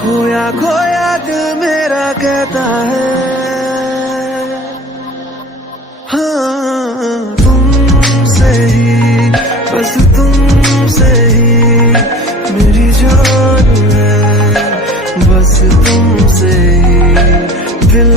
खोया खोया दिल मेरा कहता है, हाँ तुमसे ही, बस तुमसे ही मेरी जान है, बस तुमसे ही दिल